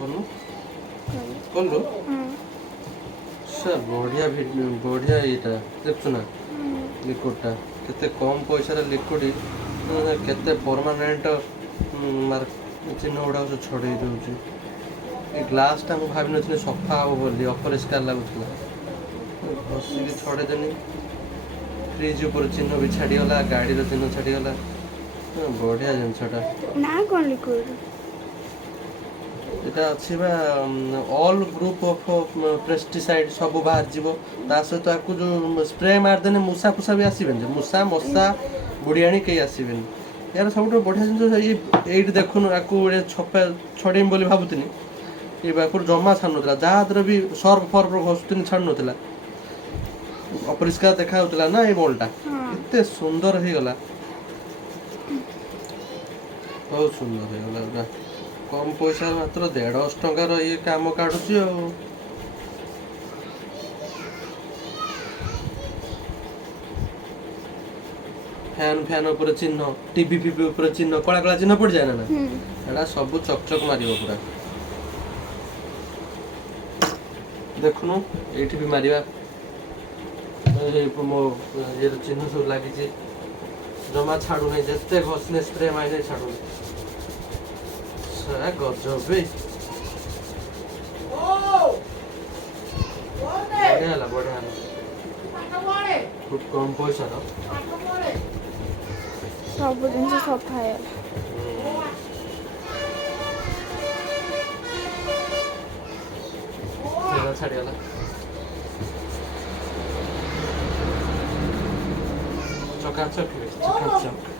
बोलो बोलो सर बढ़िया ये देखु ना लिक्विडटा केते कम पैसा लिक्विड केते परमानेंट चिन्ह गुड़ा छड़े दूसरी ये ग्लासटा मुझे भाव नी सफा हम बोली अपरिष्कार लगुला बसिक छड़ेदेनी फ्रिज ऊपर चिन्ह भी छाड़गला गाड़ी चिन्ह छाड़गला बढ़िया जिनसटा ना कौन लिक्विड এটা ଅଛି ବା ଅଲ୍ ଗ୍ରୁପ୍ ଅଫ୍ ପେଷ୍ଟିସାଇଡ୍ ସବୁ ବାହାରିଯିବ ତା ସହିତ ଆକୁ ଯେଉଁ ସ୍ପ୍ରେ ମାରିଦେଲେ ମୂଷା ଫୁଷା ବି ଆସିବେନି ଯେ ମୂଷା ମଶା ବୁଡ଼ିଆଣି କେହି ଆସିବେନି ଏହାର ସବୁଠୁ ବଢ଼ିଆ ଜିନିଷ ଏଇଠି ଦେଖୁନୁ ଆକୁ ଛପା ଛଡ଼େଇମି ବୋଲି ଭାବୁଥିଲି ଏ ଆଗରୁ ଜମା ଛାଡ଼ୁନଥିଲା ଯାହା ଦ୍ୱାରା ବି ସର୍ଫ ଫର୍ଫ ଘଷୁଥିଲି ଛାଡ଼ୁନଥିଲା ଅପରିଷ୍କାର ଦେଖାଯାଉଥିଲା ନା ଏଇ ବଲ୍ଟା ଏତେ ସୁନ୍ଦର ହେଇଗଲା ବହୁତ ସୁନ୍ଦର ହେଇଗଲା ପୁରା कम पैसा मात्र 150 टंकार ये काम काटुची फैन फैन ऊपर चिन्ह टीवी फीवी ऊपर चिन्ह कला कला चिन्ह पड़ जाए ना एटा सब चकचक मारिबो पूरा देखुनु एठी भी मारिबा मो ये चिन्ह सब लागी जे जमा छाडू नै जते घसने स्प्रे माइने छाडू गजब बढ़िया खूब कम पैसा सब जिन सफा है छाड़गला चकाचक चकाचक